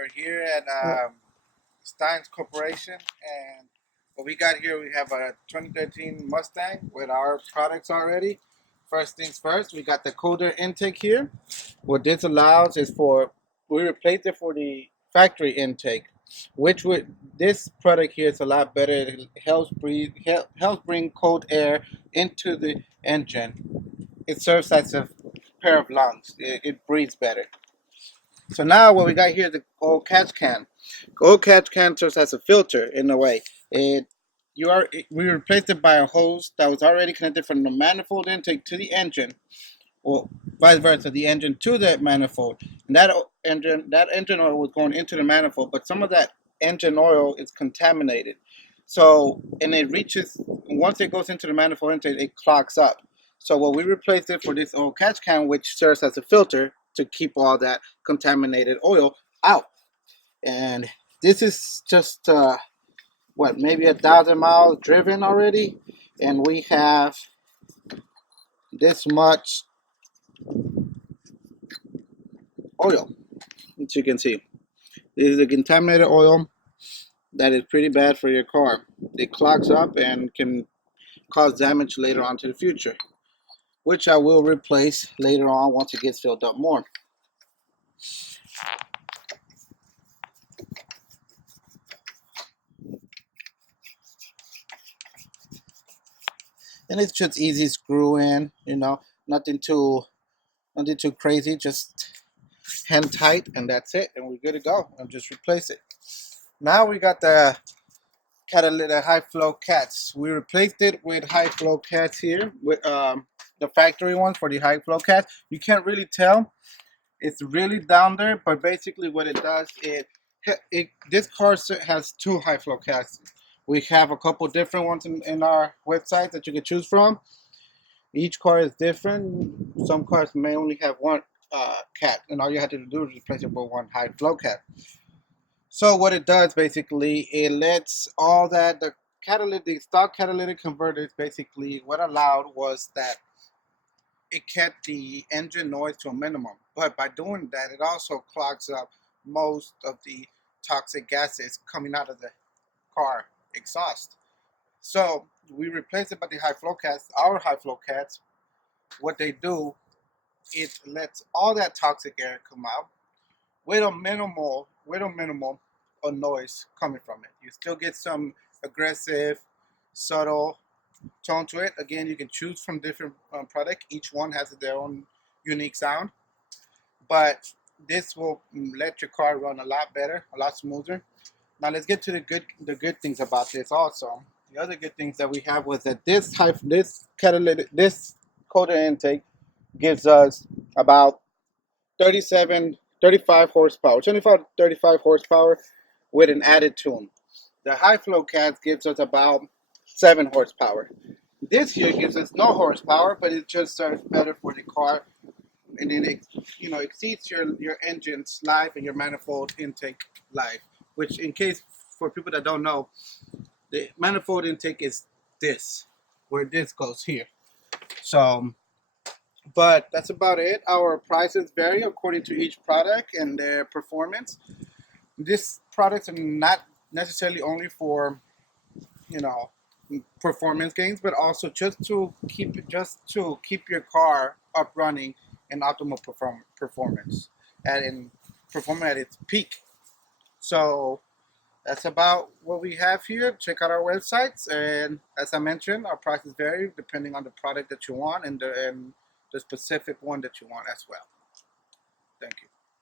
We're here at Stein's Corporation, and what we got here, we have a 2013 Mustang with our products already. First things first, we got the colder intake here. What this allows is we replaced it for the factory intake, which would this product here is a lot better. It helps bring cold air into the engine. It serves as a pair of lungs. It breathes better. So now what we got here is the old catch can. Old catch can serves as a filter in a way. We replaced it by a hose that was already connected from the manifold intake to the engine, or vice versa, the engine to the manifold. And that engine oil was going into the manifold, but some of that engine oil is contaminated. So and it reaches once it goes into the manifold intake, it clogs up. So what we replaced it for this old catch can, which serves as a filter to keep all that contaminated oil out. And this is just maybe 1,000 miles driven already, and we have this much oil, as you can see. This is a contaminated oil that is pretty bad for your car. It clogs up and can cause damage later on to the future, which I will replace later on once it gets filled up more. And it's just easy screw in, nothing too crazy, just hand tight, and that's it, and we're good to go. And just replace it. Now we got the catalytic high flow cats. We replaced it with high flow cats here, with the factory ones for the high flow cats. You can't really tell, it's really down there, but basically what it does is this car has two high flow cats. We have a couple different ones in our website that you can choose from. Each car is different. Some cars may only have one cat, and all you have to do is replace it with one high flow cat. So what it does basically, it lets all that the stock catalytic converters basically what allowed was that it kept the engine noise to a minimum. But by doing that, it also clogs up most of the toxic gases coming out of the car exhaust. So we replaced it by the high flow cats. Our high flow cats, what they do, it lets all that toxic air come out with a minimal of noise coming from it. You still get some aggressive, subtle tone to it. Again, you can choose from different product. Each one has their own unique sound, but this will let your car run a lot better, a lot smoother. Now let's get to the good things about this also. The other good things that we have was that this coated intake gives us about 35 horsepower, 25 35 horsepower with an added tune. The high flow cats gives us about 7 horsepower. This here gives us no horsepower, but it just serves better for the car, and then it exceeds your engine's life and your manifold intake life. Which, in case for people that don't know, the manifold intake is this, where this goes here. So, but that's about it. Our prices vary according to each product and their performance. These products are not necessarily only for you know performance gains, but also just to keep your car up running in optimal performance and performing at its peak. So that's about what we have here. Check out our websites, and as I mentioned, our prices vary depending on the product that you want and the specific one that you want as well. Thank you.